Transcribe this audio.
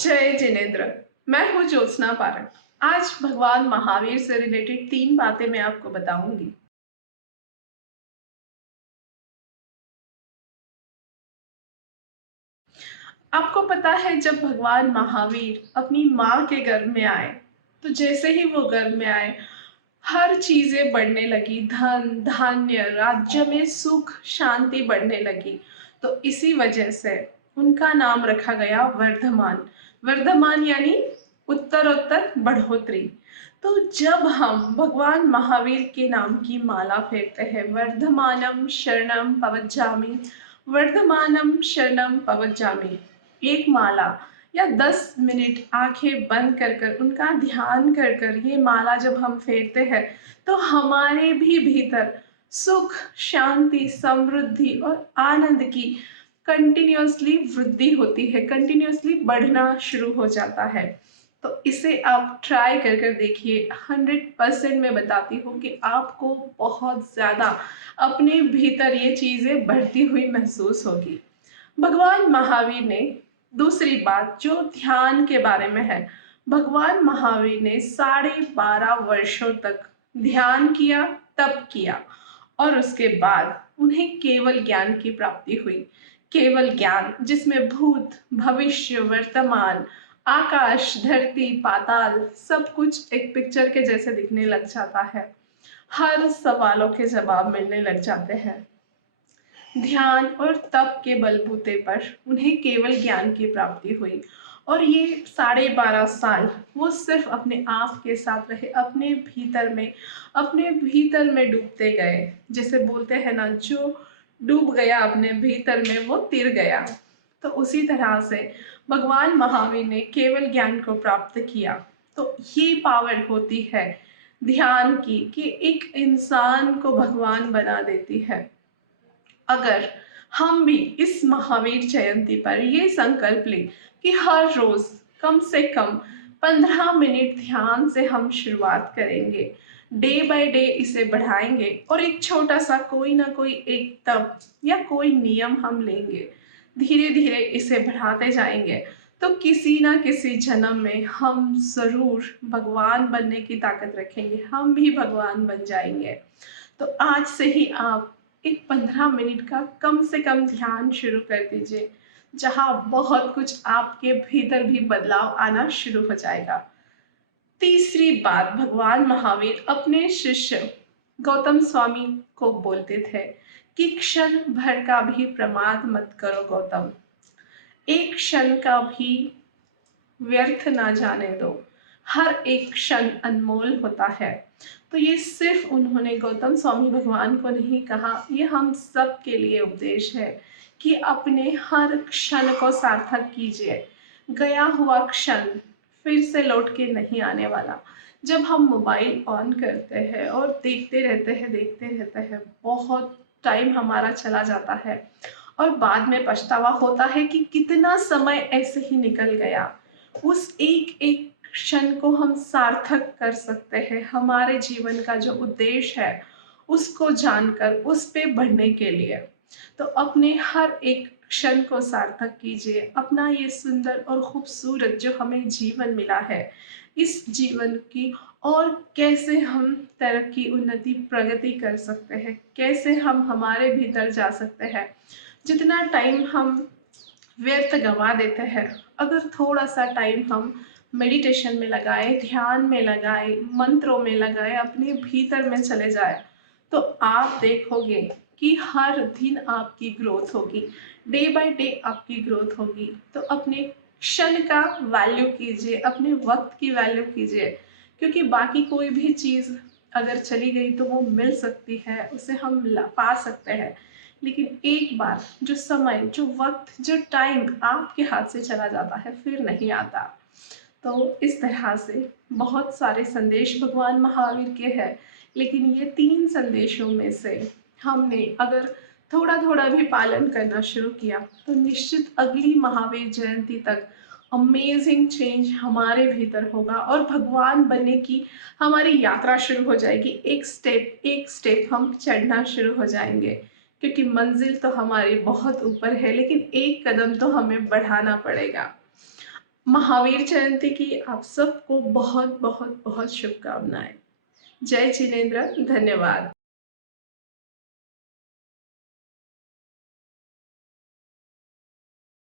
जय जिनेन्द्र। मैं हूँ ज्योत्सना पारक। आज भगवान महावीर से रिलेटेड 3 बातें मैं आपको बताऊंगी। आपको पता है, जब भगवान महावीर अपनी माँ के गर्भ में आए, तो जैसे ही वो गर्भ में आए, हर चीजें बढ़ने लगी। धन धान्य, राज्य में सुख शांति बढ़ने लगी। तो इसी वजह से उनका नाम रखा गया वर्धमान। वर्धमान यानी उत्तरोत्तर बढ़ोतरी। तो जब हम भगवान महावीर के नाम की माला फेरते हैं, वर्धमानम शरणम पवज्जामि, वर्धमानम शरणम पवज्जामि, एक माला या 10 मिनट आंखें बंद कर कर उनका ध्यान कर कर ये माला जब हम फेरते हैं, तो हमारे भी भीतर सुख शांति समृद्धि और आनंद की कंटिन्यूअसली वृद्धि होती है, कंटिन्यूअसली बढ़ना शुरू हो जाता है। तो इसे आप ट्राई कर कर देखिए। 100% मैं बताती हूँ कि आपको बहुत ज़्यादा अपने भीतर ये चीज़ें बढ़ती हुई महसूस होगी। भगवान महावीर ने, दूसरी बात जो ध्यान के बारे में है, भगवान महावीर ने 12.5 वर्षों तक ध्यान किया, तप किया, और उसके बाद उन्हें केवल ज्ञान की प्राप्ति हुई। केवल ज्ञान जिसमें भूत भविष्य वर्तमान आकाश धरती पाताल सब कुछ एक पिक्चर के जैसे दिखने लग जाता है। हर सवालों के जवाब मिलने लग जाते हैं। ध्यान और तप के बलबूते पर उन्हें केवल ज्ञान की प्राप्ति हुई। और ये 12.5 साल वो सिर्फ अपने आप के साथ रहे, अपने भीतर में डूबते गए। जैसे बोलते हैं ना, जो डूब गया अपने भीतर में वो तिर गया। तो उसी तरह से भगवान महावीर ने केवल ज्ञान को प्राप्त किया। तो ये पावर होती है ध्यान की, कि एक इंसान को भगवान बना देती है। अगर हम भी इस महावीर जयंती पर ये संकल्प लें कि हर रोज कम से कम 15 मिनट ध्यान से हम शुरुआत करेंगे, डे बाय डे इसे बढ़ाएंगे, और एक छोटा सा कोई ना कोई एक तप या कोई नियम हम लेंगे, धीरे धीरे इसे बढ़ाते जाएंगे, तो किसी ना किसी जन्म में हम जरूर भगवान बनने की ताकत रखेंगे, हम भी भगवान बन जाएंगे। तो आज से ही आप एक 15 मिनट का कम से कम ध्यान शुरू कर दीजिए, जहां बहुत कुछ आपके भीतर भी बदलाव आना शुरू हो जाएगा। तीसरी बात, भगवान महावीर अपने शिष्य गौतम स्वामी को बोलते थे कि क्षण भर का भी प्रमाद मत करो गौतम, एक क्षण का भी व्यर्थ ना जाने दो, हर एक क्षण अनमोल होता है। तो ये सिर्फ उन्होंने गौतम स्वामी भगवान को नहीं कहा, ये हम सब के लिए उपदेश है कि अपने हर क्षण को सार्थक कीजिए। गया हुआ क्षण फिर से लौट के नहीं आने वाला। जब हम मोबाइल ऑन करते हैं और देखते रहते हैं, बहुत टाइम हमारा चला जाता है, और बाद में पछतावा होता है कि कितना समय ऐसे ही निकल गया। उस एक एक क्षण को हम सार्थक कर सकते हैं, हमारे जीवन का जो उद्देश्य है उसको जानकर उस पे बढ़ने के लिए। तो अपने हर एक क्षण को सार्थक कीजिए। अपना ये सुंदर और खूबसूरत जो हमें जीवन मिला है, इस जीवन की और कैसे हम तरक्की उन्नति प्रगति कर सकते हैं, कैसे हम हमारे भीतर जा सकते हैं। जितना टाइम हम व्यर्थ गंवा देते हैं, अगर थोड़ा सा टाइम हम मेडिटेशन में लगाए, ध्यान में लगाए, मंत्रों में लगाए, अपने भीतर में चले जाए, तो आप देखोगे कि हर दिन आपकी ग्रोथ होगी, डे बाय डे आपकी ग्रोथ होगी। तो अपने क्षण का वैल्यू कीजिए, अपने वक्त की वैल्यू कीजिए, क्योंकि बाकी कोई भी चीज़ अगर चली गई तो वो मिल सकती है, उसे हम पा सकते हैं, लेकिन एक बार जो समय, जो वक्त, जो टाइम आपके हाथ से चला जाता है फिर नहीं आता। तो इस तरह से बहुत सारे संदेश भगवान महावीर के हैं, लेकिन ये 3 संदेशों में से हमने अगर थोड़ा थोड़ा भी पालन करना शुरू किया, तो निश्चित अगली महावीर जयंती तक अमेजिंग चेंज हमारे भीतर होगा, और भगवान बनने की हमारी यात्रा शुरू हो जाएगी। एक स्टेप हम चढ़ना शुरू हो जाएंगे, क्योंकि मंजिल तो हमारी बहुत ऊपर है, लेकिन एक कदम तो हमें बढ़ाना पड़ेगा। महावीर जयंती की आप सबको बहुत बहुत बहुत शुभकामनाएं। जय जिनेन्द्र, धन्यवाद।